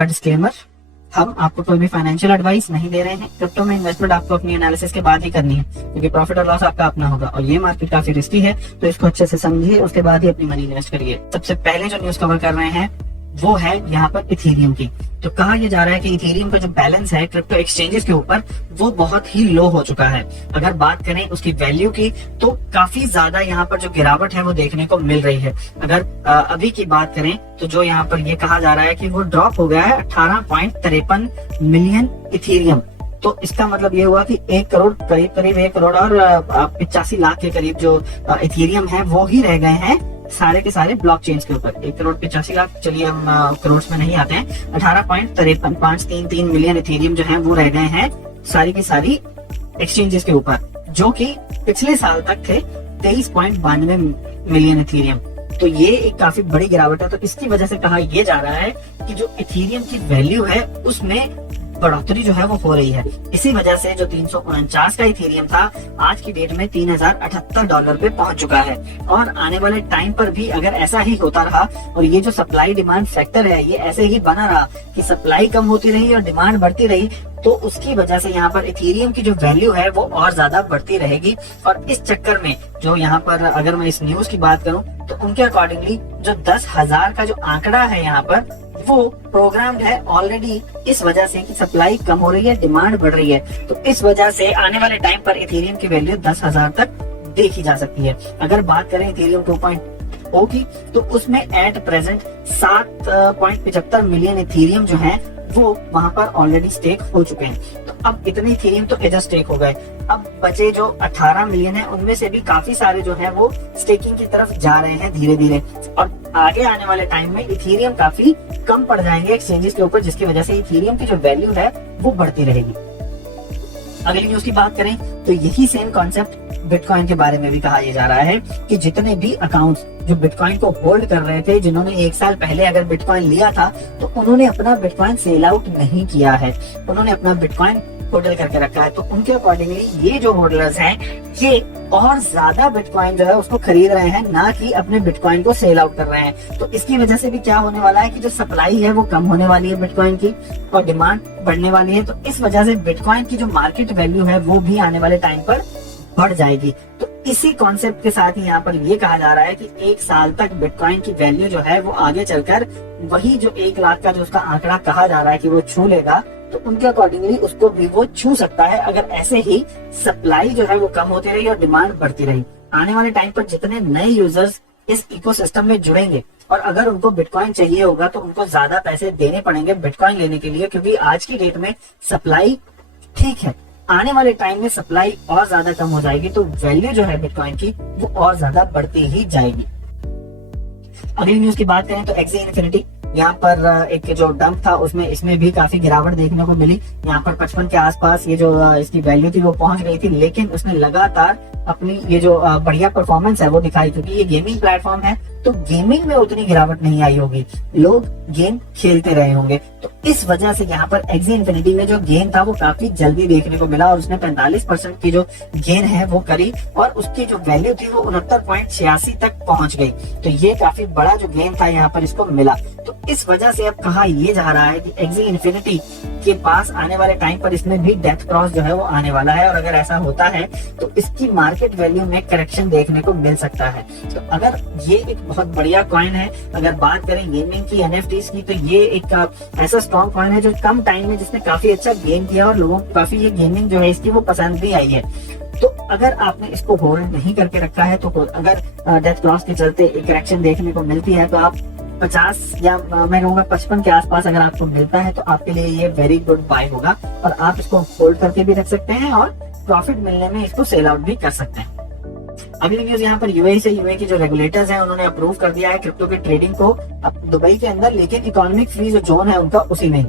Disclaimer, हम आपको कोई भी फाइनेंशियल एडवाइस नहीं दे रहे हैं। क्रिप्टो में इन्वेस्टमेंट आपको अपनी एनालिसिस के बाद ही करनी है, क्योंकि प्रॉफिट और लॉस आपका अपना होगा और ये मार्केट काफी रिस्की है, तो इसको अच्छे से समझिए, उसके बाद ही अपनी मनी इन्वेस्ट करिए। सबसे पहले जो न्यूज कवर कर रहे हैं वो है यहाँ पर इथेरियम की। तो कहा यह जा रहा है कि इथेरियम का जो बैलेंस है क्रिप्टो एक्सचेंजेस के ऊपर वो बहुत ही लो हो चुका है। अगर बात करें उसकी वैल्यू की तो काफी ज्यादा यहाँ पर जो गिरावट है वो देखने को मिल रही है। अगर अभी की बात करें तो जो यहाँ पर ये कहा जा रहा है कि वो ड्रॉप हो गया है 18.53 मिलियन इथेरियम। तो इसका मतलब ये हुआ कि 1 करोड़ करीब 1 करोड़ और 85 लाख के करीब जो इथेरियम है वो ही रह गए हैं सारे के सारे ब्लॉकचेन के ऊपर। 1 करोड़ 85 लाख, चलिए हम करोड़ में नहीं आते हैं, 18.53 मिलियन इथेरियम जो है वो रह गए हैं सारी की सारी एक्सचेंजेस के ऊपर, जो कि पिछले साल तक थे 23.92 मिलियन इथेरियम। तो ये एक काफी बड़ी गिरावट है। तो इसकी वजह से कहा यह जा रहा है कि जो इथेरियम की वैल्यू है उसमें बढ़ोतरी जो है वो हो रही है। इसी वजह से जो 349 का इथेरियम था आज की डेट में $3078 पे पहुंच चुका है। और आने वाले टाइम पर भी अगर ऐसा ही होता रहा और ये जो सप्लाई डिमांड फैक्टर है ये ऐसे ही बना रहा कि सप्लाई कम होती रही और डिमांड बढ़ती रही, तो उसकी वजह से यहाँ पर इथेरियम की जो वैल्यू है वो और ज्यादा बढ़ती रहेगी। और इस चक्कर में जो यहाँ पर अगर मैं इस न्यूज की बात करूं तो उनके अकॉर्डिंगली जो 10,000 का जो आंकड़ा है यहाँ पर वो प्रोग्राम्ड है ऑलरेडी, इस वजह से कि सप्लाई कम हो रही है, डिमांड बढ़ रही है। तो इस वजह से आने वाले टाइम पर इथेरियम की वैल्यू 10,000 तक देखी जा सकती है। अगर बात करें इथेरियम 2.0 की तो उसमें एट प्रेजेंट 7.75 मिलियन इथेरियम जो है वो वहां पर ऑलरेडी स्टेक हो चुके हैं। तो अब इतने इथेरियम तो इधर स्टेक हो गए, अब बचे जो 18 मिलियन है उनमें से भी काफी सारे जो है वो स्टेकिंग की तरफ जा रहे हैं धीरे धीरे। और आगे आने वाले टाइम में इथेरियम काफी कम पड़ जाएंगे एक्सचेंजेस के ऊपर, जिसकी वजह से इथेरियम की जो वैल्यू है वो बढ़ती रहेगी। अगली न्यूज की बात करें तो यही सेम कॉन्सेप्ट बिटकॉइन के बारे में भी कहा यह जा रहा है कि जितने भी अकाउंट्स जो बिटकॉइन को होल्ड कर रहे थे, जिन्होंने 1 साल पहले अगर बिटकॉइन लिया था तो उन्होंने अपना बिटकॉइन सेल आउट नहीं किया है, उन्होंने अपना बिटकॉइन होल्ड करके रखा है। तो उनके अकॉर्डिंगली ये जो होल्डर्स हैं ये और ज्यादा बिटकॉइन जो है उसको खरीद रहे हैं, ना कि अपने बिटकॉइन को सेल आउट कर रहे हैं। तो इसकी वजह से भी क्या होने वाला है कि जो सप्लाई है वो कम होने वाली है बिटकॉइन की और डिमांड बढ़ने वाली है। तो इस वजह से बिटकॉइन की जो मार्केट वैल्यू है वो भी आने वाले टाइम पर बढ़ जाएगी। तो इसी कॉन्सेप्ट के साथ ही यहाँ पर ये कहा जा रहा है कि 1 साल तक बिटकॉइन की वैल्यू जो है वो आगे चलकर वही जो 1 लाख का जो उसका आंकड़ा कहा जा रहा है कि वो छू लेगा, तो उनके अकॉर्डिंगली उसको भी वो छू सकता है अगर ऐसे ही सप्लाई जो है वो कम होती रही और डिमांड बढ़ती रही। आने वाले टाइम पर जितने नए यूजर्स इस इकोसिस्टम में जुड़ेंगे और अगर उनको बिटकॉइन चाहिए होगा तो उनको ज्यादा पैसे देने पड़ेंगे बिटकॉइन लेने के लिए, क्योंकि आज की डेट में सप्लाई ठीक है, आने वाले टाइम में सप्लाई और ज्यादा कम हो जाएगी तो वैल्यू जो है बिटकॉइन की वो और ज्यादा बढ़ती ही जाएगी। अगली न्यूज की बात करें तो एक्सी इन्फिनिटी, यहाँ पर एक जो डंप था उसमें इसमें भी काफी गिरावट देखने को मिली। यहाँ पर 55 के आसपास ये जो इसकी वैल्यू थी वो पहुंच गई थी, लेकिन उसने लगातार अपनी ये जो बढ़िया परफॉर्मेंस है वो दिखाई, क्योंकि ये गेमिंग प्लेटफॉर्म है तो गेमिंग में उतनी गिरावट नहीं आई होगी, लोग गेम खेलते रहे होंगे। तो इस वजह से यहाँ पर एक्सी इन्फिनिटी में जो गेन था वो काफी जल्दी देखने को मिला और उसने 45% की जो गेन है वो करी और उसकी जो वैल्यू थी वो 69.86 तक पहुंच गई। तो ये काफी बड़ा जो गेन था यहाँ पर इसको मिला। तो इस वजह से अब कहा यह जा रहा है कि एक्सी इन्फिनिटी के पास आने वाले टाइम पर इसमें भी डेथ क्रॉस जो है वो आने वाला है और अगर ऐसा होता है तो इसकी मार्केट वैल्यू में करेक्शन देखने को मिल सकता है। तो अगर ये एक बहुत बढ़िया कॉइन है, अगर बात करें गेमिंग की एनएफटीज की, तो ये एक ऐसा स्ट्रॉन्ग कॉइन है जो कम टाइम में जिसने काफी अच्छा गेन किया और लोगों को काफी ये गेमिंग जो है इसकी वो पसंद भी आई है। तो अगर आपने इसको होल्ड नहीं करके रखा है तो अगर डेथ क्रॉस के चलते एक करेक्शन देखने को मिलती है तो आप 50 या मैं कहूँगा 55 के आसपास अगर आपको मिलता है तो आपके लिए ये वेरी गुड बाय होगा और आप इसको होल्ड करके भी रख सकते हैं और प्रॉफिट मिलने में इसको सेल आउट भी कर सकते हैं। अगली न्यूज यहाँ पर यूएई से, यूएई के जो रेगुलेटर्स हैं उन्होंने अप्रूव कर दिया है क्रिप्टो के ट्रेडिंग को अब दुबई के अंदर, लेकिन इकोनॉमिक फ्री जो जोन है उनका उसी में।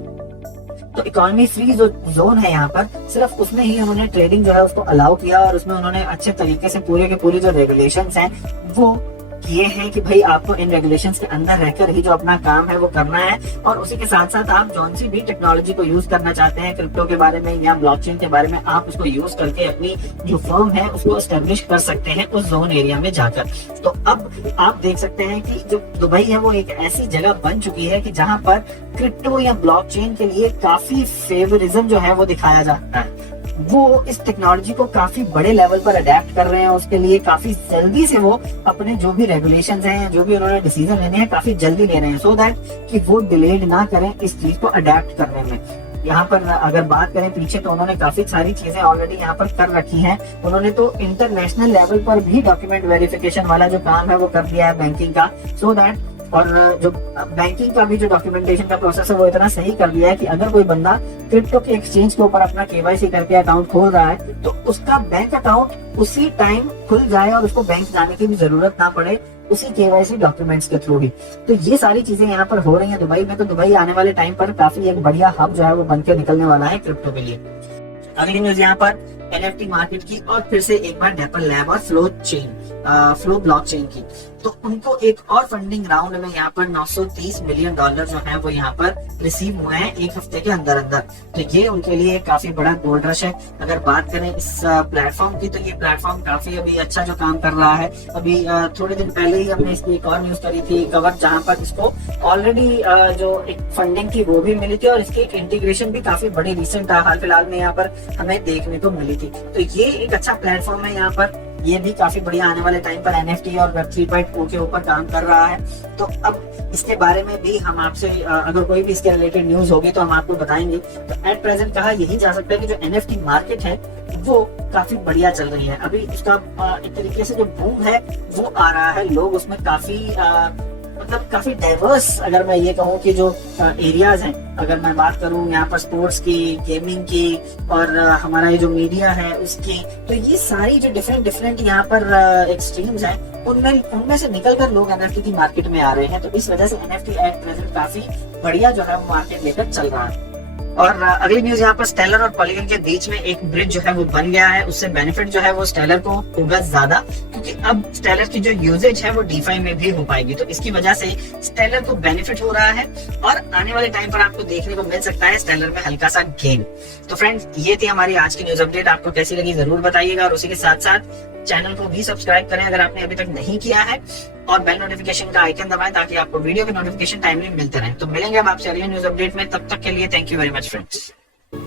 तो इकोनॉमी फ्री जो जोन है यहाँ पर सिर्फ उसमें ही उन्होंने ट्रेडिंग जो है उसको अलाउ किया और उसमें उन्होंने अच्छे तरीके से पूरे के पूरे जो रेगुलेशंस हैं वो ये है कि भाई आपको इन रेगुलेशंस के अंदर रहकर ही जो अपना काम है वो करना है, और उसी के साथ साथ आप जौन सी भी टेक्नोलॉजी को यूज करना चाहते हैं क्रिप्टो के बारे में या ब्लॉकचेन के बारे में, आप उसको यूज करके अपनी जो फर्म है उसको एस्टेब्लिश कर सकते हैं उस जोन एरिया में जाकर। तो अब आप देख सकते हैं कि जो दुबई है वो एक ऐसी जगह बन चुकी है कि जहां पर क्रिप्टो या ब्लॉकचेन के लिए काफी फेवरिज्म जो है वो दिखाया जाता है। वो इस टेक्नोलॉजी को काफी बड़े लेवल पर अडेप्ट कर रहे हैं, उसके लिए काफी जल्दी से वो अपने जो भी रेगुलेशंस हैं, जो भी उन्होंने डिसीजन लेने हैं, काफी जल्दी ले रहे हैं, सो दैट कि वो डिलेड ना करें इस चीज को अडेप्ट करने में। यहाँ पर अगर बात करें पीछे, तो उन्होंने काफी सारी चीजें ऑलरेडी यहाँ पर कर रखी हैं। उन्होंने तो इंटरनेशनल लेवल पर भी डॉक्यूमेंट वेरिफिकेशन वाला जो काम है वो कर दिया है बैंकिंग का, सो दैट, और जो बैंकिंग का भी जो डॉक्यूमेंटेशन का प्रोसेस है वो इतना सही कर दिया है कि अगर कोई बंदा क्रिप्टो के एक्सचेंज के ऊपर अपना केवाईसी करके अकाउंट खोल रहा है तो उसका बैंक अकाउंट उसी टाइम खुल जाए और उसको बैंक जाने की भी जरूरत ना पड़े उसी केवाईसी डॉक्यूमेंट्स के थ्रू ही। तो ये सारी चीजें यहाँ पर हो रही हैं दुबई में। तो दुबई आने वाले टाइम पर काफी एक बढ़िया हब जो है वो बन के निकलने वाला है क्रिप्टो के लिए। अगली न्यूज यहाँ पर NFT मार्केट की, और फिर से एक बार डेपल लैब और फ्लो ब्लॉकचेन की। तो उनको एक और फंडिंग राउंड में यहाँ पर 930 मिलियन डॉलर जो है वो यहाँ पर रिसीव हुए हैं एक हफ्ते के अंदर अंदर। तो ये उनके लिए काफी बड़ा गोल्ड रश है। अगर बात करें इस प्लेटफॉर्म की, तो ये प्लेटफॉर्म काफी अभी अच्छा जो काम कर रहा है। अभी थोड़े दिन पहले ही हमने इसकी एक और न्यूज करी थी कवर, जहाँ पर इसको ऑलरेडी जो एक फंडिंग थी वो भी मिली थी, और इसकी एक इंटीग्रेशन भी काफी बड़ी रिसेंट हाल फिलहाल में यहाँ पर हमें देखने को मिली थी। तो ये एक अच्छा प्लेटफॉर्म है यहाँ पर, ये भी काफी बढ़िया आने वाले टाइम पर NFT और Web 3.0 के ऊपर काम कर रहा है। तो अब इसके बारे में भी हम आपसे अगर कोई भी इसके रिलेटेड न्यूज होगी तो हम आपको बताएंगे। तो एट प्रेजेंट कहा यही जा सकता है कि जो NFT मार्केट है वो काफी बढ़िया चल रही है। अभी इसका एक तरीके से जो बूम है वो आ रहा है, लोग उसमें काफी मतलब काफी डाइवर्स, अगर मैं ये कहूँ कि जो एरियाज हैं, अगर मैं बात करूँ यहाँ पर स्पोर्ट्स की, गेमिंग की, और हमारा ये जो मीडिया है उसकी, तो ये सारी जो डिफरेंट यहाँ पर एक्सट्रीम्स हैं उनमें से निकलकर लोग NFT की मार्केट में आ रहे हैं। तो इस वजह से NFT एट प्रेजेंट काफी बढ़िया जो है वो मार्केट लेकर चल रहा है। और अगली न्यूज यहाँ पर स्टेलर और पॉलीगन के बीच में एक ब्रिज जो है वो बन गया है। उससे बेनिफिट जो है वो स्टेलर को होगा ज्यादा, क्योंकि अब स्टेलर की जो यूजेज है वो DeFi में भी हो पाएगी। तो इसकी वजह से स्टेलर को बेनिफिट हो रहा है, और आने वाले टाइम पर आपको देखने को मिल सकता है स्टेलर में हल्का सा गेन। तो फ्रेंड्स, ये थी हमारी आज की न्यूज अपडेट। आपको कैसी लगी जरूर बताइएगा, और उसी के साथ साथ चैनल को भी सब्सक्राइब करें अगर आपने अभी तक नहीं किया है, और बेल नोटिफिकेशन का आइकन दबाएं ताकि आपको वीडियो के नोटिफिकेशन टाइमली मिलते रहें। तो मिलेंगे अब आपसे अगले न्यूज अपडेट में, तब तक के लिए thank you very much friends.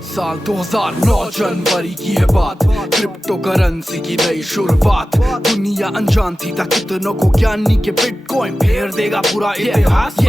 साल 2009 जनवरी की है बात, क्रिप्टो करेंसी की नई शुरुआत। दुनिया अनजान थी, था कितनों को ज्ञानी के बिटकॉइन फेर देगा पूरा इतिहास।